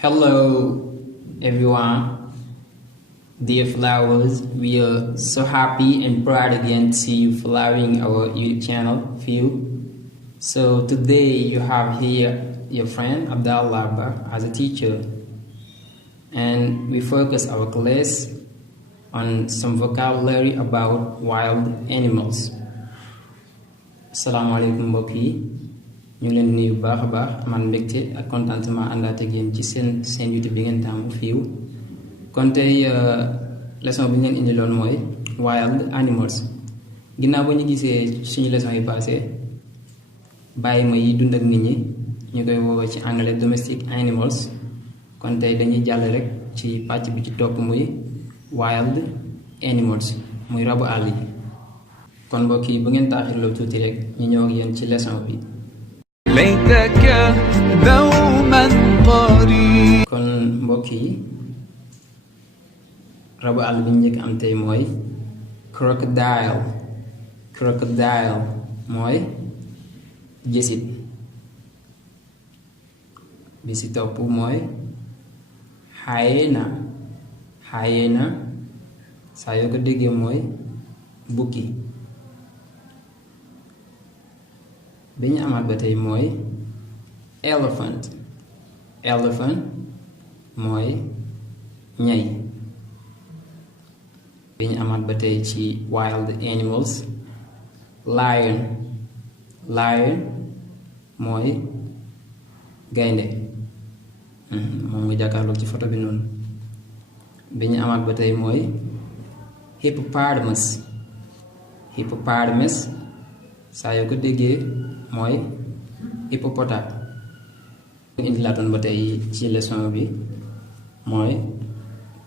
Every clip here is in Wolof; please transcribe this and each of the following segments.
Hello, everyone. Dear flowers, we are so happy and proud again to see you following our YouTube channel, View. So today you have here your friend Abdallah Abba as a teacher, and we focus our class on some vocabulary about wild animals. Assalamu alaikum mbokk yi ñu ngi leen di nuyu bu baax a baax man mbégte ak contentement àndaat ak yéen ci seen YouTube bi ngeen taamu View. Kon tey leçon bi ñu leen indiloon mooy wild animals. Ginnaaw ba ñu gisee suñu leçon yi passé bàyyi ma yi dund ak nit ñi ñu koy woowee ci anglais domestic animals. Kon tey dañuy jàll rek ci pàcc bi ci topp muy wild animals muy rabu àll yi. kon mbokk yi bu ngeen taaxirloo tuuti rek ñu ñëw ak yéen ci leçon bi. ليتك دوما قريب. kon mbokk yi rabu àll bi ñu njëkk am tey mooy crocodile. crocodile mooy jësit. bi si topp mooy hyena. hyena saa yoo ko déggee mooy bukki. bi ñu amaat ba tey mooy elephant. elephant mooy ñay. bi ñu amaat ba tey ci wild animals lion. lion mooy gaynde. moom nga jàkkaarloo ci photo bi noonu. bi ñu amaat ba tey mooy hippopotamus. hippopotamus saa yoo ko déggee mooy hippopotame. indi laatoon ba tey ci leçon bi mooy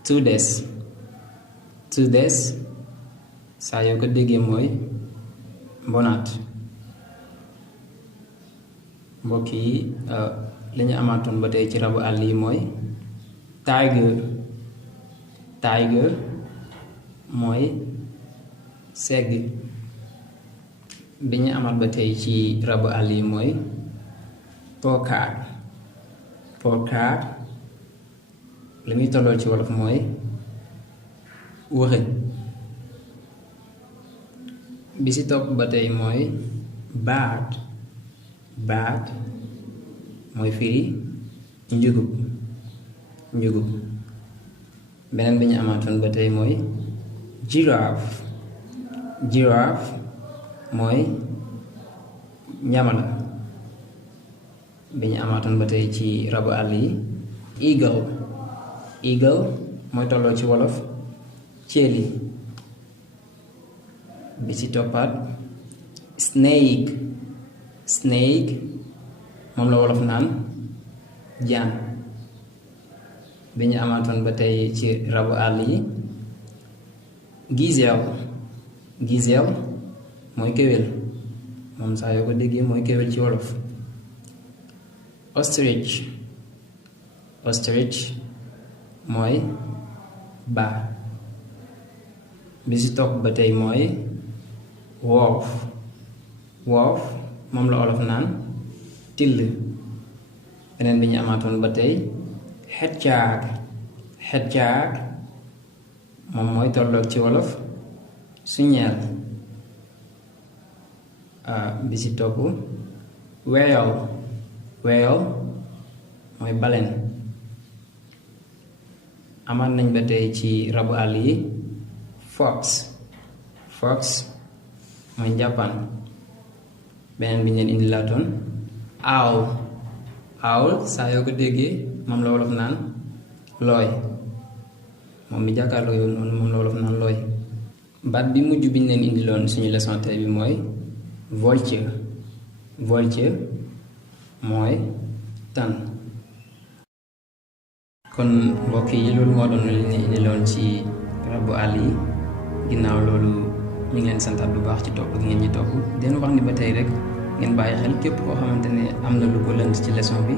tudes. tudes saa yoo ko déggee mooy mbonaat. mbokk yi li ñu amaatoon ba tey ci rabu àll yi mooy tiger. tiger mooy segg. bi ñu amaat ba tey ci rabu àll yi mooy polecat. polecat li muy tolloo ci wolof mooy wëxëñ. bi ci topp ba tey mooy bat. bat mooy firi njugub. njugub. beneen bi ñu amaatoon ba tey mooy giraffe. giraffe mooy ñamala. bi ñu amaatoon ba tey ci rabu àll yi eagle. eagle mooy tolloo ci wolof ceeli. bi ci toppaat snake. snake moom la wolof naan jaan. bi ñu amaatoon ba tey ci rabu àll yi gazelle. gazelle mooy kéwél. moom saa yoo ko déggee mooy kéwél ci wolof. ostrich. ostrich mooy baa. bi ci topp ba tey mooy wolf. wolf moom la wolof naan till. beneen bi ñu amaatoon ba tey hedgehog. hedgehog moom mooy tolloog ci wolof suñeel. bi ci topp whale. whale mooy baleine. amaat nañ ba tey ci rabu àll yi fox. fox mooy njàppaan. beneen bi ñu leen indi laatoon owl. owl saa yoo ko déggee moom la wolof naan looy. moom mi jàkkaarloo yow noonu moom la wolof naan looy. baat bi mujj bi ñu leen indiloon suñu leçon tey bi mooy vulture. vulture mooy tan. kon mbokk yi loolu moo doon li ñu indiloon ci rabu àll yi. ginnaaw loolu ñu ngi leen santaat bu baax ci topp gi ngeen ñi topp. den wax ni ba tey rek ngeen bàyyi xel képp koo xamante ne am na lu ko lënt ci leçon bi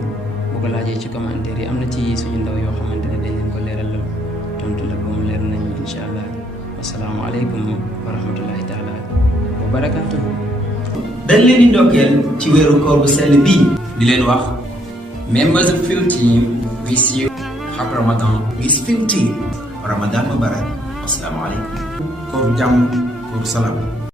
bu ko laajee ci commentaire yi am na ci suñu ndaw yoo xamante ne dañ leen ko leeral la tontu la ba mu leer nañ insha allah. wasalaamu aleykum wa rahmatullahi taala wa barakaatuhu. dañ leen di ndokkeel ci weeru koor bu sell bii. di leen wax members of View team, we see you. Happy Ramadan. Bis 15 Ramadan Mubarak. Assalamualaikum. Koor jàmm, koor salaam.